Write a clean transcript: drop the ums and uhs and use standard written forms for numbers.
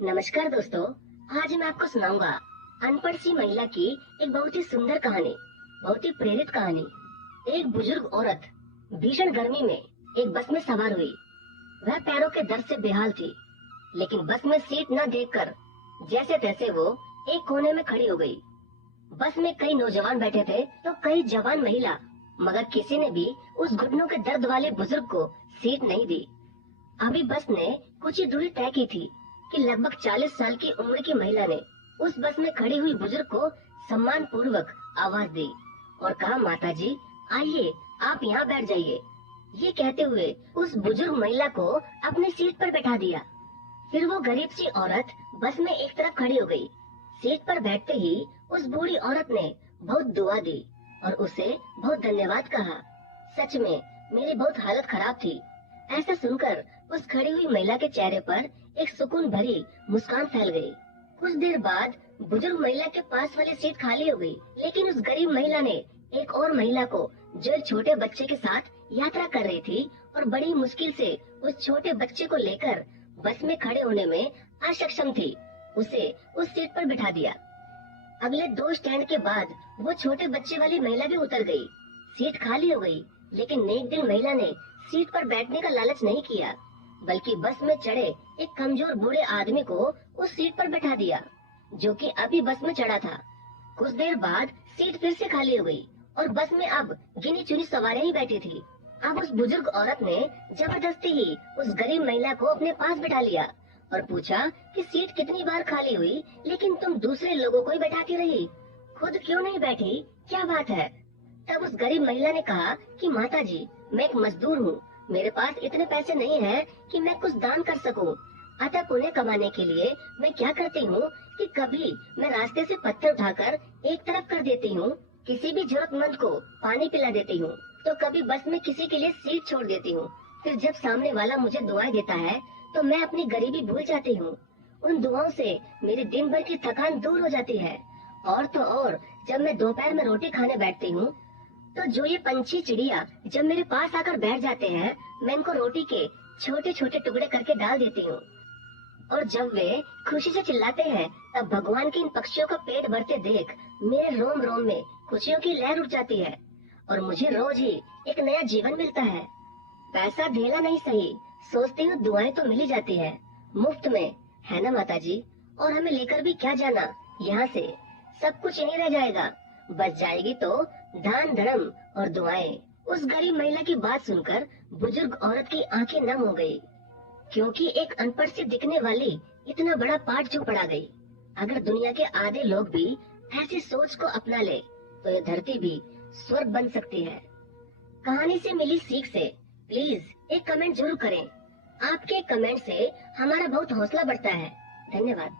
नमस्कार दोस्तों। आज मैं आपको सुनाऊंगा अनपढ़ सी महिला की एक बहुत ही सुंदर कहानी, बहुत ही प्रेरित कहानी। एक बुजुर्ग औरत भीषण गर्मी में एक बस में सवार हुई। वह पैरों के दर्द से बेहाल थी, लेकिन बस में सीट न देखकर जैसे तैसे वो एक कोने में खड़ी हो गई। बस में कई नौजवान बैठे थे तो कई जवान महिला, मगर किसी ने भी उस घुटनों के दर्द वाले बुजुर्ग को सीट नहीं दी। अभी बस ने कुछ ही दूरी तय की थी कि लगभग 40 साल की उम्र की महिला ने उस बस में खड़ी हुई बुजुर्ग को सम्मान पूर्वक आवाज दी और कहा, माता जी आइए, आप यहाँ बैठ जाइए। ये कहते हुए उस बुजुर्ग महिला को अपनी सीट पर बैठा दिया। फिर वो गरीब सी औरत बस में एक तरफ खड़ी हो गई। सीट पर बैठते ही उस बूढ़ी औरत ने बहुत दुआ दी और उसे बहुत धन्यवाद कहा। सच में मेरी बहुत हालत खराब थी। ऐसा सुनकर उस खड़ी हुई महिला के चेहरे पर एक सुकून भरी मुस्कान फैल गई। कुछ देर बाद बुजुर्ग महिला के पास वाली सीट खाली हो गई, लेकिन उस गरीब महिला ने एक और महिला को, जो एक छोटे बच्चे के साथ यात्रा कर रही थी और बड़ी मुश्किल से उस छोटे बच्चे को लेकर बस में खड़े होने में असक्षम थी, उसे उस सीट पर बिठा दिया। अगले 2 स्टैंड के बाद वो छोटे बच्चे वाली महिला भी उतर गई। सीट खाली हो गई, लेकिन नेक दिल महिला ने सीट पर बैठने का लालच नहीं किया, बल्कि बस में चढ़े एक कमजोर बूढ़े आदमी को उस सीट पर बैठा दिया, जो कि अभी बस में चढ़ा था। कुछ देर बाद सीट फिर से खाली हो गई और बस में अब गिनी चुनी सवारियां ही बैठी थी। अब उस बुजुर्ग औरत ने जबरदस्ती ही उस गरीब महिला को अपने पास बैठा लिया और पूछा कि सीट कितनी बार खाली हुई, लेकिन तुम दूसरे लोगों को ही बैठाती रही, खुद क्यों नहीं बैठी, क्या बात है? तब उस गरीब महिला ने कहा कि माता जी, मैं एक मजदूर हूँ, मेरे पास इतने पैसे नहीं हैं कि मैं कुछ दान कर सकूं। अतः पुण्य कमाने के लिए मैं क्या करती हूँ कि कभी मैं रास्ते से पत्थर उठाकर एक तरफ कर देती हूँ, किसी भी जरूरतमंद को पानी पिला देती हूँ, तो कभी बस में किसी के लिए सीट छोड़ देती हूँ। फिर जब सामने वाला मुझे दुआएं देता है तो मैं अपनी गरीबी भूल जाती हूँ। उन दुआओं से मेरी दिन भर की थकान दूर हो जाती है। और तो और, जब मैं दोपहर में रोटी खाने बैठती हूँ तो जो ये पंछी चिड़िया जब मेरे पास आकर बैठ जाते हैं, मैं इनको रोटी के छोटे छोटे टुकड़े करके डाल देती हूँ। और जब वे खुशी से चिल्लाते हैं, तब भगवान के इन पक्षियों का पेट भरते देख मेरे रोम रोम में खुशियों की लहर उठ जाती है और मुझे रोज ही एक नया जीवन मिलता है। पैसा धेला नहीं सही, सोचती हूँ दुआएं तो मिल ही जाती है, मुफ्त में, है ना माता जी? और हमें लेकर भी क्या जाना, यहाँ से सब कुछ यहीं रह जाएगा, बच जाएगी तो दान धर्म और दुआएं। उस गरीब महिला की बात सुनकर बुजुर्ग औरत की आंखें नम हो गई, क्योंकि एक अनपढ़ सी दिखने वाली इतना बड़ा पाठ जो पढ़ा गई। अगर दुनिया के आधे लोग भी ऐसी सोच को अपना ले तो ये धरती भी स्वर्ग बन सकती है। कहानी से मिली सीख से प्लीज एक कमेंट जरूर करें। आपके कमेंट से हमारा बहुत हौसला बढ़ता है। धन्यवाद।